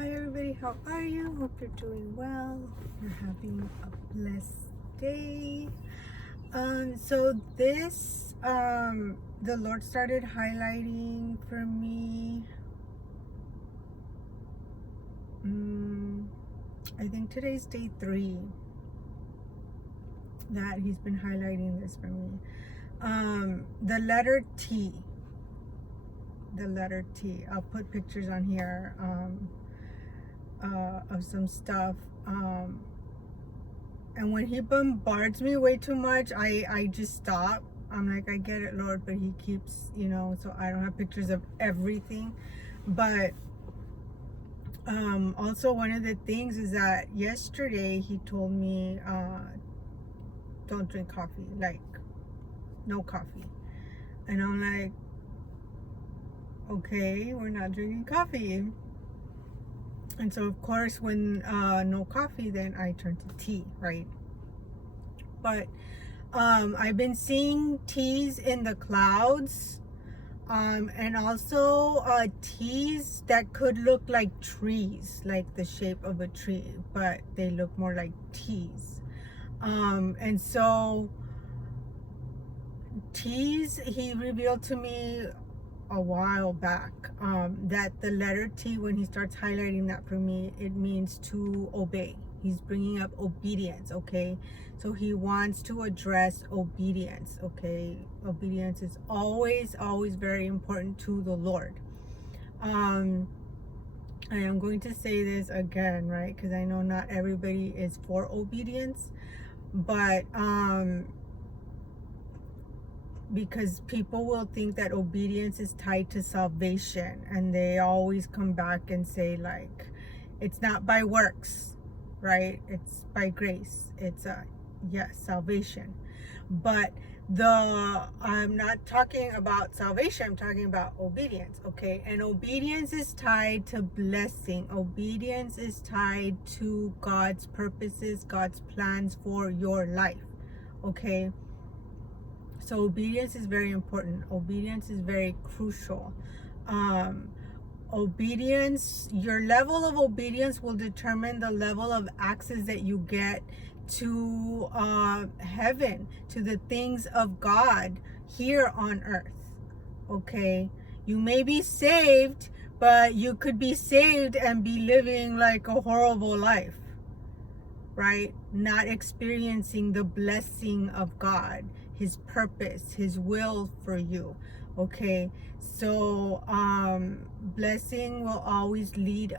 Hi everybody, how are you? Hope you're doing well. You're having a blessed day. So this the Lord started highlighting for me. I think today's day 3 that He's been highlighting this for me. The letter T. The letter T. I'll put pictures on here. Of some stuff, and when He bombards me way too much, I just stop. I'm like, I get it, Lord, but He keeps, so I don't have pictures of everything. But also one of the things is that yesterday He told me, don't drink coffee, like no coffee. And I'm like, okay, we're not drinking coffee. And so, of course, when no coffee, then I turn to tea, right? But I've been seeing teas in the clouds, and also teas that could look like trees, like the shape of a tree, but they look more like teas. And so teas, He revealed to me a while back, that the letter T, when He starts highlighting that for me, it means to obey. He's bringing up obedience, okay? So He wants to address obedience, okay? Obedience is always very important to the Lord. I am going to say this again, right? Because I know not everybody is for obedience, but because people will think that obedience is tied to salvation, and they always come back and say, like, it's not by works, right? It's by grace. It's yes, salvation. But I'm not talking about salvation, I'm talking about obedience, okay? And obedience is tied to blessing. Obedience is tied to God's purposes, God's plans for your life, okay? So obedience is very important. Obedience is very crucial. Obedience, your level of obedience will determine the level of access that you get to heaven, to the things of God here on earth. Okay? You may be saved, but you could be saved and be living like a horrible life, right? Not experiencing the blessing of God, His purpose, His will for you, okay? So blessing will always lead,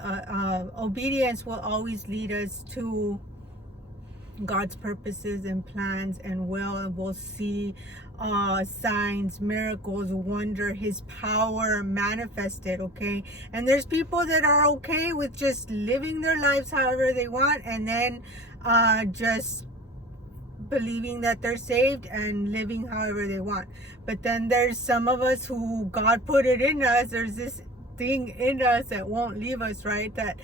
obedience will always lead us to God's purposes and plans and will, and we'll see signs, miracles, wonder, His power manifested, okay? And there's people that are okay with just living their lives however they want, and then just believing that they're saved and living however they want. But then there's some of us who God put it in us. There's this thing in us that won't leave us, right? That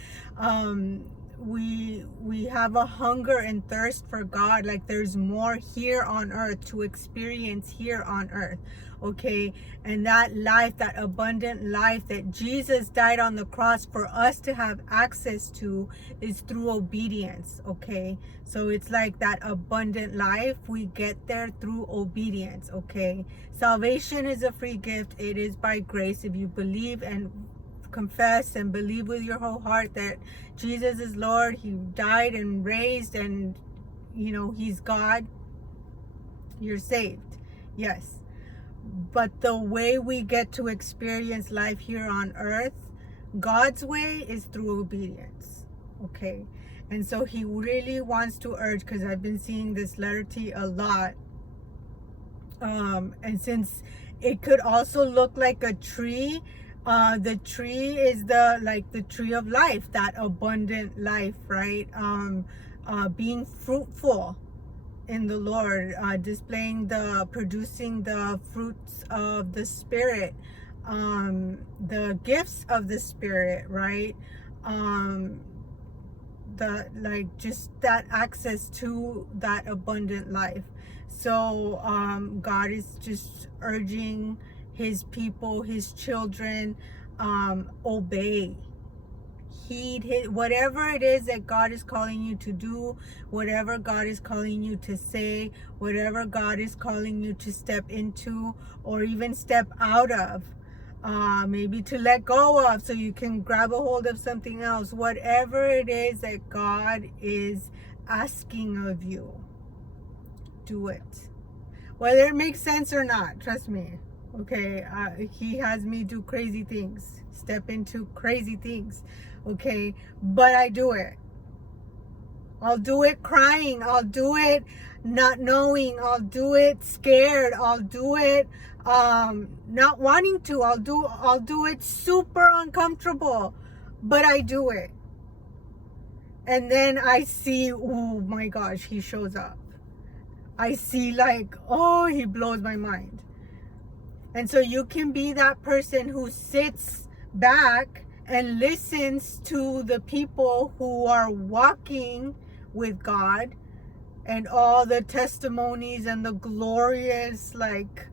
we have a hunger and thirst for God. Like there's more here on earth to experience here on earth, okay? And that life, that abundant life that Jesus died on the cross for us to have access to, is through obedience, okay? So it's like that abundant life, we get there through obedience, okay? Salvation is a free gift. It is by grace. If you believe and confess and believe with your whole heart that Jesus is Lord, He died and raised, and He's God, you're saved. Yes. But the way we get to experience life here on earth, God's way, is through obedience, okay? And so He really wants to urge, because I've been seeing this letter T a lot, and since it could also look like a tree, the tree is the tree of life, that abundant life, right? Being fruitful in the Lord, producing the fruits of the Spirit, the gifts of the Spirit, right? Just that access to that abundant life. So God is just urging His people, His children, obey, heed whatever it is that God is calling you to do, whatever God is calling you to say, whatever God is calling you to step into or even step out of, maybe to let go of so you can grab a hold of something else. Whatever it is that God is asking of you, do it. Whether it makes sense or not, trust me. Okay, he has me do crazy things, step into crazy things. Okay, but I do it. I'll do it crying. I'll do it not knowing. I'll do it scared. I'll do it not wanting to. I'll do it super uncomfortable, but I do it. And then I see, oh my gosh, he shows up. I see like, oh, he blows my mind. And so you can be that person who sits back and listens to the people who are walking with God and all the testimonies and the glorious like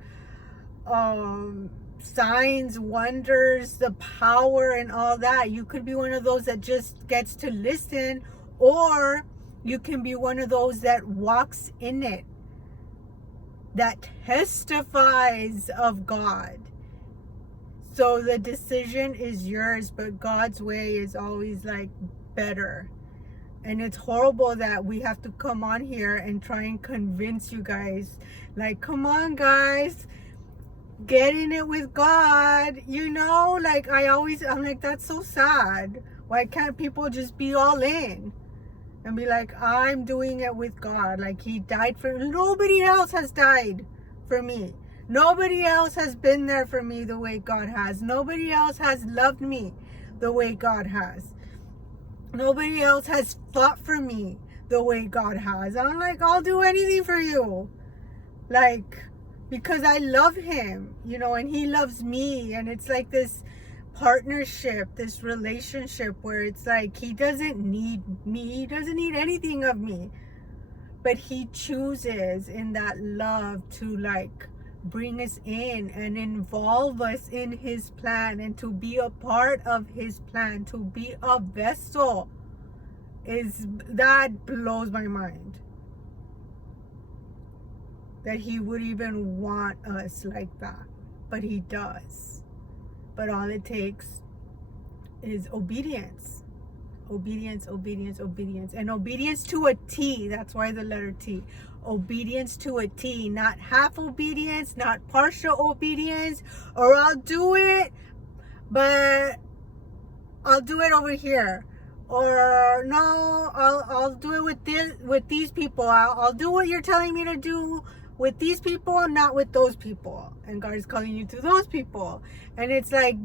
signs, wonders, the power and all that. You could be one of those that just gets to listen, or you can be one of those that walks in it, that testifies of God. So the decision is yours, but God's way is always like better. And it's horrible that we have to come on here and try and convince you guys, like, come on guys, get in it with God, you know. Like I'm like, that's so sad. Why can't people just be all in and be like, I'm doing it with God? Like, he died for, nobody else has died for me. Nobody else has been there for me the way God has. Nobody else has loved me the way God has. Nobody else has fought for me the way God has. I'm like, I'll do anything for you. Like, because I love him, you know, and he loves me. And it's like this partnership, this relationship where it's like, he doesn't need me. He doesn't need anything of me. But he chooses in that love to like bring us in and involve us in his plan and to be a part of his plan, to be a vessel. That blows my mind, that he would even want us like that. But he does. But all it takes is obedience. Obedience, obedience, obedience. And obedience to a T. That's why the letter T. Obedience to a T. Not half obedience, not partial obedience. Or I'll do it, but I'll do it over here. Or no, I'll do it with these people. I'll do what you're telling me to do with these people, not with those people. And God is calling you to those people. And it's like,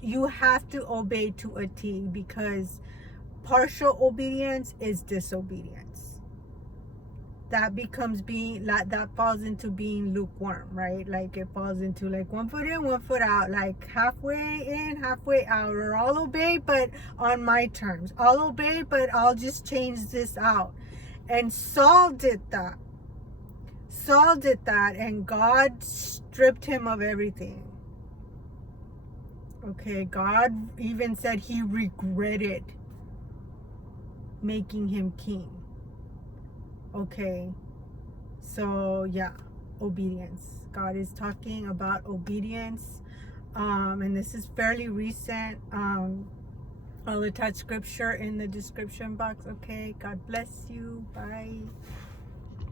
you have to obey to a T, because partial obedience is disobedience. That becomes that falls into being lukewarm, right? Like, it falls into like 1 foot in, 1 foot out, like halfway in, halfway out. Or I'll obey, but on my terms. I'll obey, but I'll just change this out. And Saul did that. And God stripped him of everything. Okay, God even said he regretted making him king. Okay, so yeah, obedience. God is talking about obedience, and this is fairly recent. I'll attach scripture in the description box. Okay, God bless you. Bye.